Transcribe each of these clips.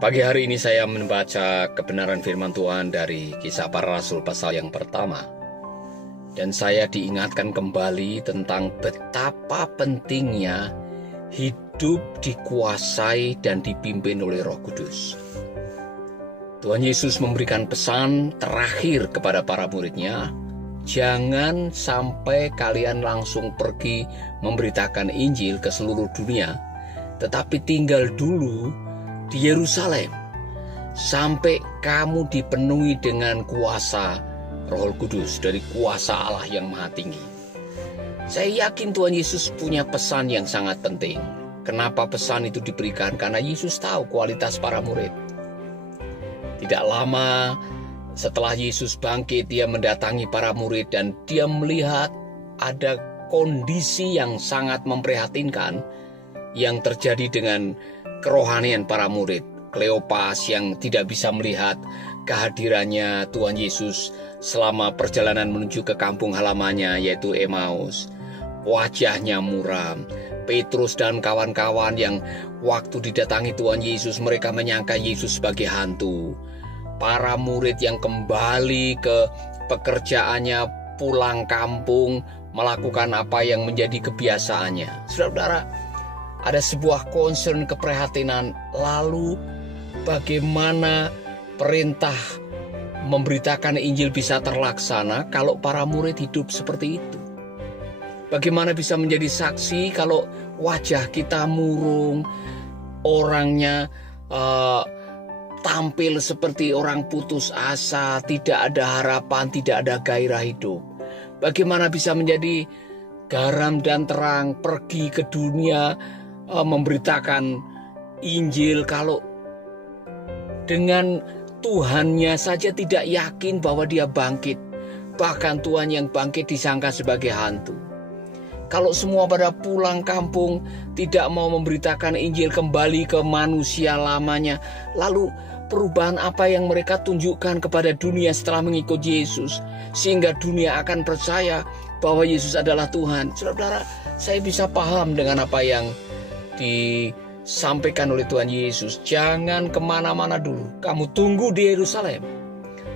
Pagi hari ini saya membaca kebenaran firman Tuhan dari Kisah Para Rasul pasal yang pertama. Dan saya diingatkan kembali tentang betapa pentingnya hidup dikuasai dan dipimpin oleh Roh Kudus. Tuhan Yesus memberikan pesan terakhir kepada para muridnya, jangan sampai kalian langsung pergi memberitakan Injil ke seluruh dunia, tetapi tinggal dulu di Yerusalem sampai kamu dipenuhi dengan kuasa Roh Kudus, dari kuasa Allah yang Maha Tinggi. Saya yakin Tuhan Yesus punya pesan yang sangat penting. Kenapa pesan itu diberikan? Karena Yesus tahu kualitas para murid. Tidak lama setelah Yesus bangkit, dia mendatangi para murid dan dia melihat ada kondisi yang sangat memprihatinkan yang terjadi dengan kerohanian para murid. Kleopas yang tidak bisa melihat kehadirannya Tuhan Yesus selama perjalanan menuju ke kampung halamannya, yaitu Emmaus. Wajahnya muram. Petrus dan kawan-kawan yang waktu didatangi Tuhan Yesus, mereka menyangka Yesus sebagai hantu. Para murid yang kembali ke pekerjaannya, pulang kampung, melakukan apa yang menjadi kebiasaannya. Saudara-saudara, ada sebuah concern, keprihatinan. Lalu bagaimana perintah memberitakan Injil bisa terlaksana kalau para murid hidup seperti itu? Bagaimana bisa menjadi saksi kalau wajah kita murung, orangnya tampil seperti orang putus asa, tidak ada harapan, tidak ada gairah hidup? Bagaimana bisa menjadi garam dan terang, pergi ke dunia, memberitakan Injil kalau dengan Tuhannya saja tidak yakin bahwa dia bangkit? Bahkan Tuhan yang bangkit disangka sebagai hantu. Kalau semua pada pulang kampung, tidak mau memberitakan Injil, kembali ke manusia lamanya, lalu perubahan apa yang mereka tunjukkan kepada dunia setelah mengikut Yesus, sehingga dunia akan percaya bahwa Yesus adalah Tuhan? Saudara, saya bisa paham dengan apa yang disampaikan oleh Tuhan Yesus. Jangan kemana-mana dulu, kamu tunggu di Yerusalem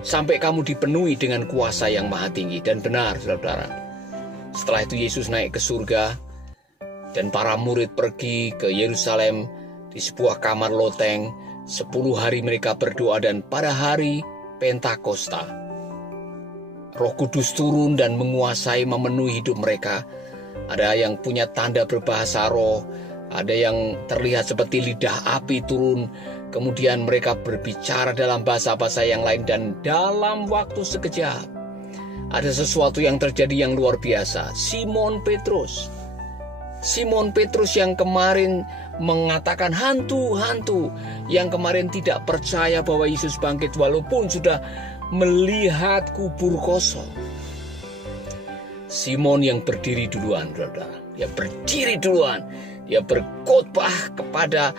sampai kamu dipenuhi dengan kuasa yang Maha Tinggi. Dan benar, saudara, setelah itu Yesus naik ke surga dan para murid pergi ke Yerusalem di sebuah kamar loteng. 10 hari mereka berdoa, dan pada hari Pentakosta Roh Kudus turun dan menguasai, memenuhi hidup mereka. Ada yang punya tanda berbahasa roh, ada yang terlihat seperti lidah api turun. Kemudian mereka berbicara dalam bahasa-bahasa yang lain, dan dalam waktu sekejap ada sesuatu yang terjadi yang luar biasa. Simon Petrus yang kemarin mengatakan hantu-hantu, yang kemarin tidak percaya bahwa Yesus bangkit walaupun sudah melihat kubur kosong. Simon yang berdiri duluan, saudara. Dia berdiri duluan. Dia berkhotbah kepada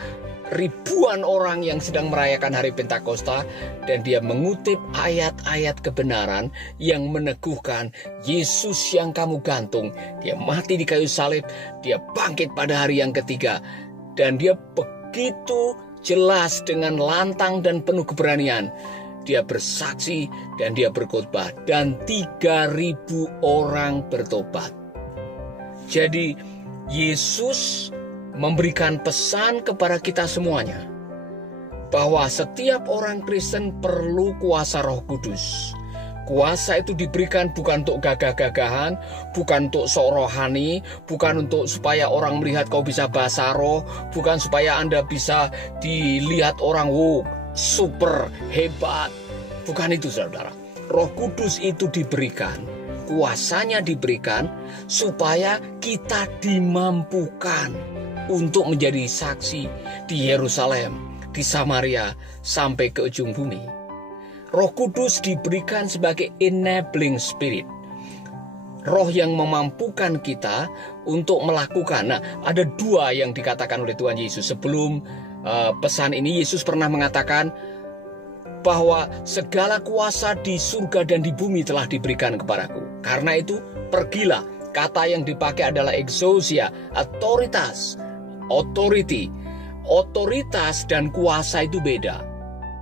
ribuan orang yang sedang merayakan hari Pentakosta, dan dia mengutip ayat-ayat kebenaran yang meneguhkan Yesus yang kamu gantung, dia mati di kayu salib, dia bangkit pada hari yang ketiga. Dan dia begitu jelas dengan lantang dan penuh keberanian. Dia bersaksi dan dia berkhotbah, dan 3.000 orang bertobat. Jadi Yesus memberikan pesan kepada kita semuanya bahwa setiap orang Kristen perlu kuasa Roh Kudus. Kuasa itu diberikan bukan untuk gagah-gagahan, bukan untuk sok rohani, bukan untuk supaya orang melihat kau bisa bahasa roh, bukan supaya Anda bisa dilihat orang, wow, super hebat. Bukan itu, saudara. Roh Kudus itu diberikan, kuasanya diberikan supaya kita dimampukan untuk menjadi saksi di Yerusalem, di Samaria, sampai ke ujung bumi. Roh Kudus diberikan sebagai enabling spirit, roh yang memampukan kita untuk melakukan. Nah, ada 2 yang dikatakan oleh Tuhan Yesus. Sebelum pesan ini, Yesus pernah mengatakan bahwa segala kuasa di surga dan di bumi telah diberikan kepadaku. Karena itu, pergilah. Kata yang dipakai adalah exousia, otoritas, authority. Otoritas dan kuasa itu beda.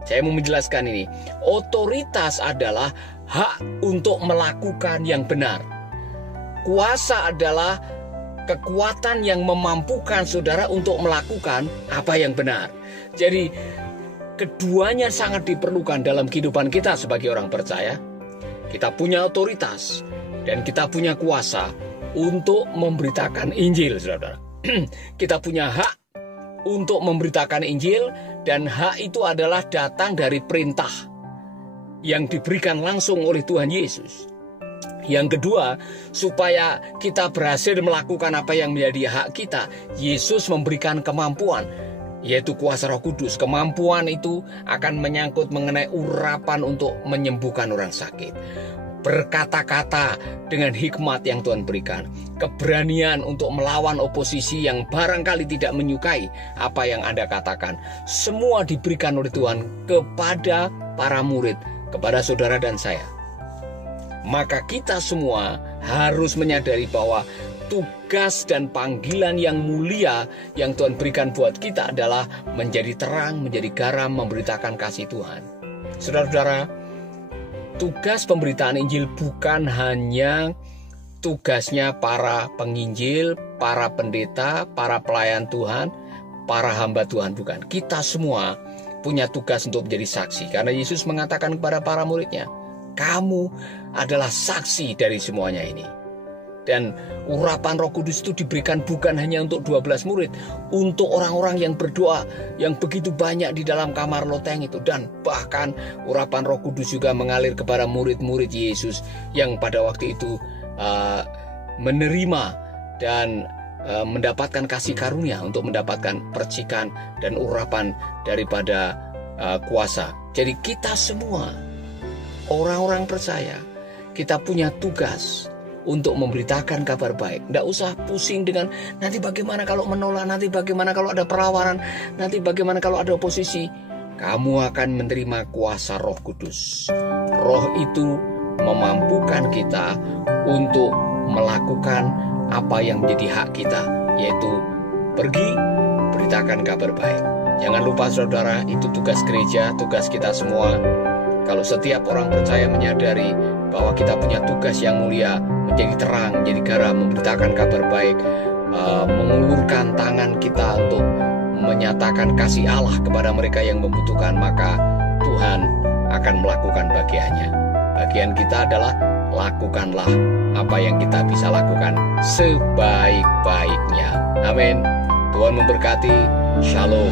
Saya mau menjelaskan ini. Otoritas adalah hak untuk melakukan yang benar. Kuasa adalah kekuatan yang memampukan saudara untuk melakukan apa yang benar. Jadi keduanya sangat diperlukan dalam kehidupan kita sebagai orang percaya. Kita punya otoritas dan kita punya kuasa untuk memberitakan Injil, saudara. Kita punya hak untuk memberitakan Injil, dan hak itu adalah datang dari perintah yang diberikan langsung oleh Tuhan Yesus. Yang kedua, supaya kita berhasil melakukan apa yang menjadi hak kita, Yesus memberikan kemampuan, yaitu kuasa Roh Kudus. Kemampuan itu akan menyangkut mengenai urapan untuk menyembuhkan orang sakit, berkata-kata dengan hikmat yang Tuhan berikan, keberanian untuk melawan oposisi yang barangkali tidak menyukai apa yang Anda katakan. Semua diberikan oleh Tuhan kepada para murid, kepada saudara dan saya. Maka kita semua harus menyadari bahwa tugas dan panggilan yang mulia yang Tuhan berikan buat kita adalah menjadi terang, menjadi garam, memberitakan kasih Tuhan. Saudara-saudara, tugas pemberitaan Injil bukan hanya tugasnya para penginjil, para pendeta, para pelayan Tuhan, para hamba Tuhan, bukan. Kita semua punya tugas untuk menjadi saksi. Karena Yesus mengatakan kepada para muridnya, kamu adalah saksi dari semuanya ini. Dan urapan Roh Kudus itu diberikan bukan hanya untuk 12 murid, untuk orang-orang yang berdoa yang begitu banyak di dalam kamar loteng itu. Dan bahkan urapan Roh Kudus juga mengalir kepada murid-murid Yesus yang pada waktu itu menerima dan mendapatkan kasih karunia untuk mendapatkan percikan dan urapan daripada kuasa. Jadi kita semua orang-orang percaya, kita punya tugas untuk memberitakan kabar baik. Tidak usah pusing dengan nanti bagaimana kalau menolak, nanti bagaimana kalau ada perlawanan, nanti bagaimana kalau ada oposisi. Kamu akan menerima kuasa Roh Kudus. Roh itu memampukan kita untuk melakukan apa yang menjadi hak kita, yaitu pergi beritakan kabar baik. Jangan lupa saudara, itu tugas gereja, tugas kita semua. Kalau setiap orang percaya menyadari bahwa kita punya tugas yang mulia, menjadi terang, menjadi garam, memberitakan kabar baik, mengulurkan tangan kita untuk menyatakan kasih Allah kepada mereka yang membutuhkan, maka Tuhan akan melakukan bagiannya. Bagian kita adalah lakukanlah apa yang kita bisa lakukan sebaik-baiknya. Amin. Tuhan memberkati. Shalom.